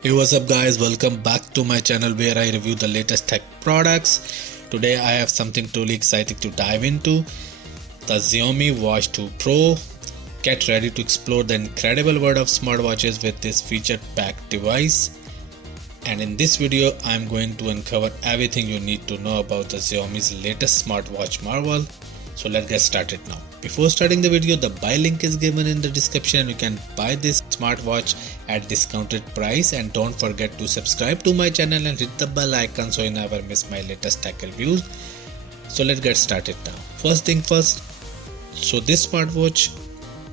Hey, what's up guys, welcome back to my channel where I review the latest tech products. Today I have something truly exciting to dive into, the Xiaomi Watch 2 Pro. Get ready to explore the incredible world of smartwatches with this feature packed device. And in this video I am going to uncover everything you need to know about the Xiaomi's latest smartwatch marvel. So let's get started now. Before starting the video, the buy link is given in the description. You can buy this smartwatch at discounted price, and don't forget to subscribe to my channel and hit the bell icon so you never miss my latest tech reviews. So let's get started now. First thing first, so this smartwatch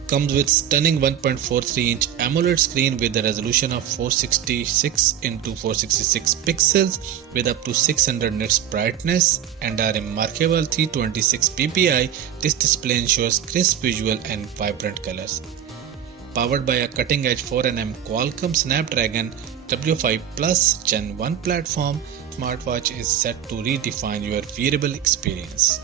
comes with stunning 1.43-inch AMOLED screen with a resolution of 466 into 466 pixels with up to 600 nits brightness and a remarkable 326 ppi. This display ensures crisp visual and vibrant colors. Powered by a cutting-edge 4nm Qualcomm Snapdragon W5 Plus Gen 1 platform, smartwatch is set to redefine your wearable experience.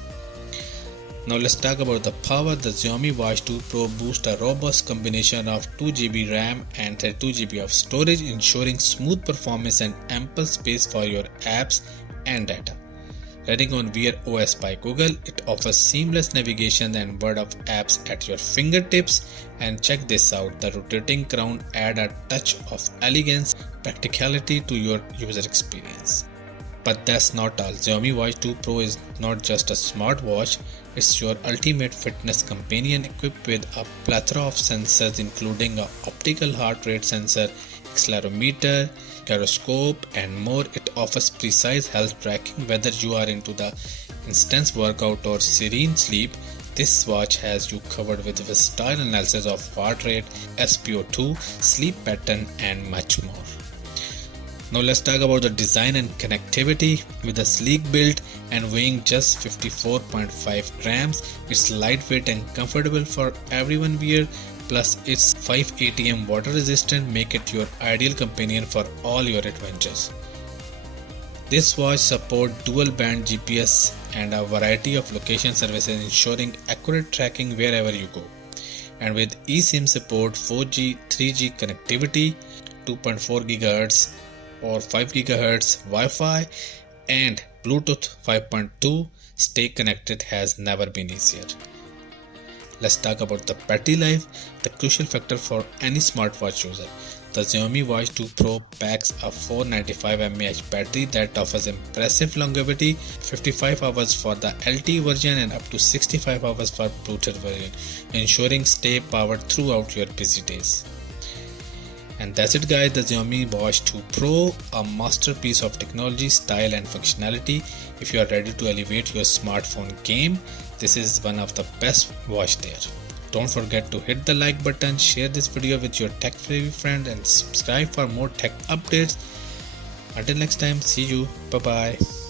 Now let's talk about the power. The Xiaomi Watch 2 Pro boasts a robust combination of 2GB RAM and 32GB of storage, ensuring smooth performance and ample space for your apps and data. Running on Wear OS by Google, it offers seamless navigation and word of apps at your fingertips. And check this out, the rotating crown adds a touch of elegance, practicality to your user experience. But that's not all. Xiaomi Watch 2 Pro is not just a smartwatch, it's your ultimate fitness companion equipped with a plethora of sensors including an optical heart rate sensor, accelerometer, gyroscope and more. It offers precise health tracking whether you are into the intense workout or serene sleep. This watch has you covered with versatile analysis of heart rate, SpO2, sleep pattern and much more. Now let's talk about the design and connectivity. With a sleek build and weighing just 54.5 grams, it's lightweight and comfortable for everyone wear. Plus it's 5 ATM water resistant, make it your ideal companion for all your adventures. This watch supports dual band GPS and a variety of location services, ensuring accurate tracking wherever you go. And with eSIM support, 4G, 3G connectivity, 2.4 GHz or 5 GHz Wi-Fi and Bluetooth 5.2, stay connected has never been easier. Let's talk about the battery life, the crucial factor for any smartwatch user. The Xiaomi Watch 2 Pro packs a 495 mAh battery that offers impressive longevity, 55 hours for the LTE version and up to 65 hours for Bluetooth version, ensuring stay powered throughout your busy days. And that's it guys, the Xiaomi Watch 2 Pro, a masterpiece of technology, style and functionality. If you are ready to elevate your smartphone game, this is one of the best watch there. Don't forget to hit the like button, share this video with your tech-savvy friend and subscribe for more tech updates. Until next time, see you, bye bye.